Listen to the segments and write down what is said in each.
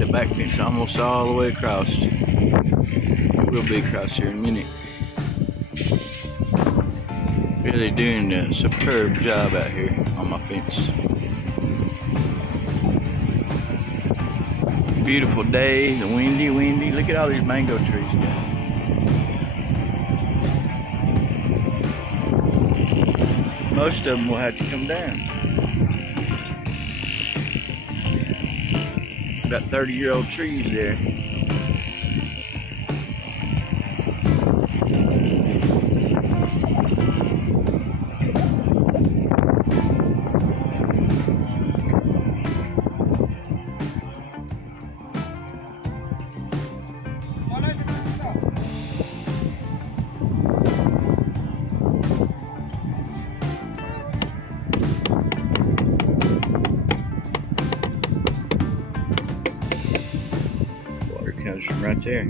The back fence almost all the way across. We'll be across here in a minute. Really doing a superb job out here on my fence. Beautiful day, the windy. Look at all these mango trees now. Most of them will have to come down. About 30-year-old trees there. Comes from right there.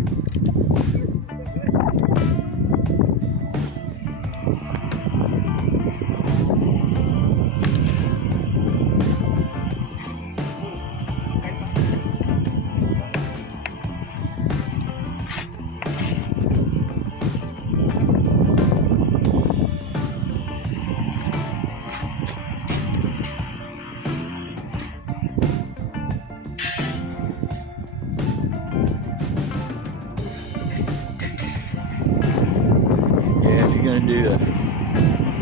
Going to do a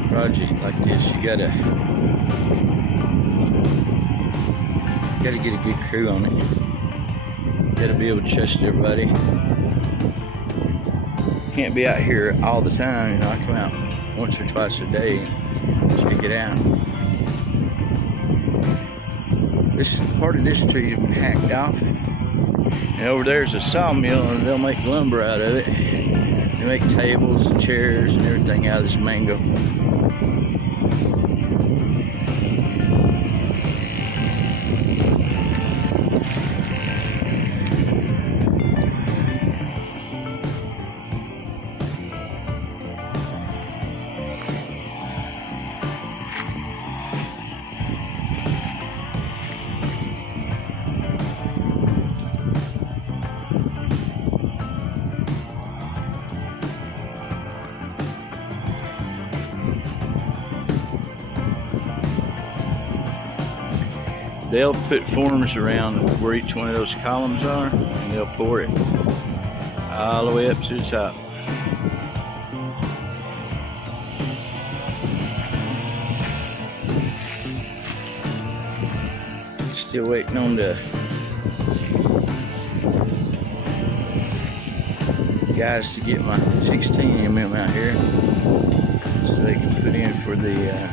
project like this, you gotta get a good crew on it. You gotta be able to trust everybody. Can't be out here all the time, you know. I come out once or twice a day and check it out. This part of this tree has been hacked off, and over there's a sawmill, and they'll make lumber out of it. They make tables and chairs and everything out of this mango. They'll put forms around where each one of those columns are, and they'll pour it all the way up to the top. Still waiting on the guys to get my 16mm out here so they can put in for the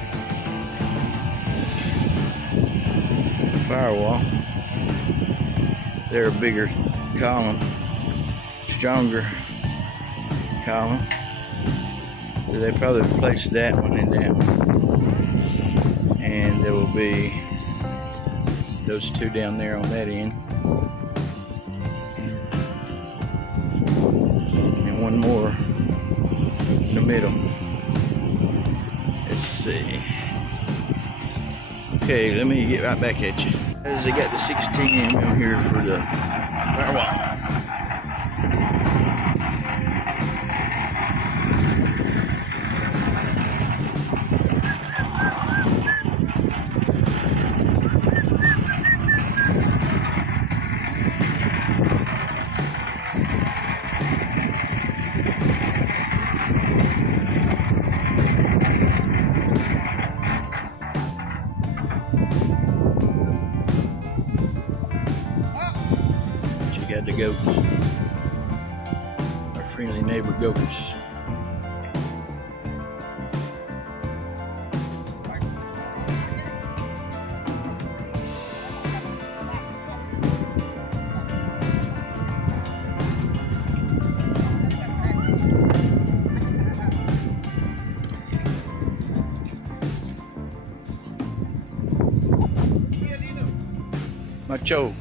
firewall. They're a bigger column, stronger column. So they probably place that one in there, and there will be those two down there on that end, and one more in the middle. Let's see. Okay, let me get right back at you. As they got the 16mm here for the firewall. Got the goats, our friendly neighbor goats. Macho.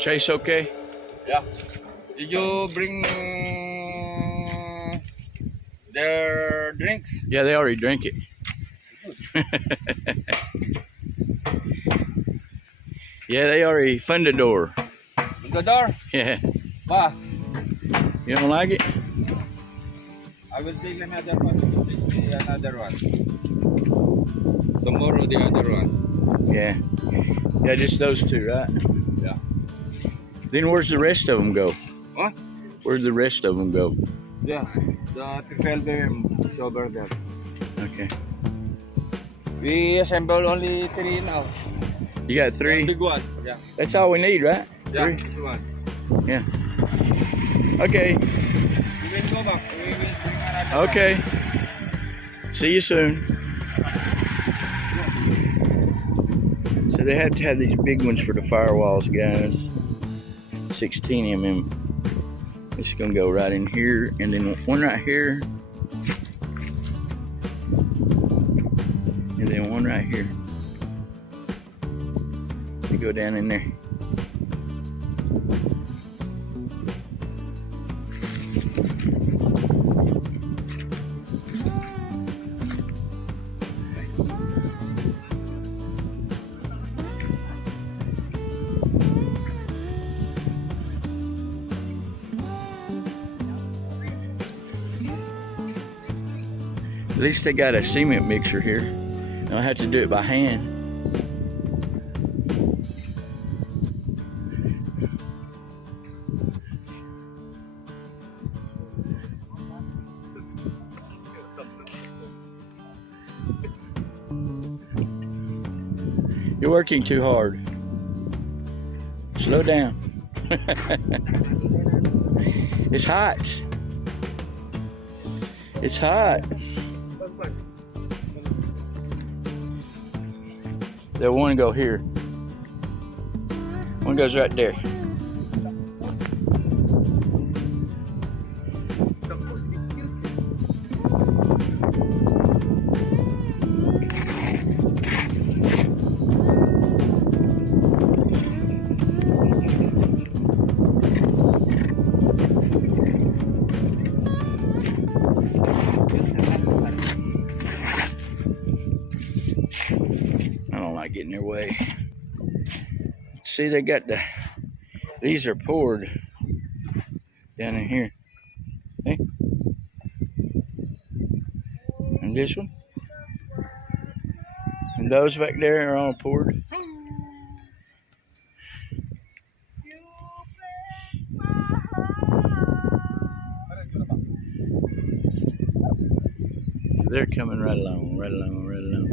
Chase, okay? Yeah. Did you bring the their drinks. Yeah, they already drink it. Yeah, they already fund the door. The door? Yeah. Bah, You don't like it? I will take another one. I will take another one. Tomorrow the other one. Yeah. Yeah, just those two, right? Yeah. Then where's the rest of them go? What? Where's the rest of them go? Yeah, the 12 is over there. Okay. We assemble only 3 now. You got One 3? big one. Yeah. That's all we need, right? Yeah, 3? this one. Yeah. Okay. We will go back. We will bring another Okay. See you soon. So they had to have these big ones for the firewalls, guys. 16 mm. It's gonna go right in here, and then one right here, and then one right here. They go down in there. At least they got a cement mixer here. I don't have to do it by hand. You're working too hard. Slow down. It's hot. It's hot. That one go here. One goes right there. I don't like getting in their way. See, they got these are poured down in here. Okay. And this one. And those back there are all poured. They're coming right along, right along, right along.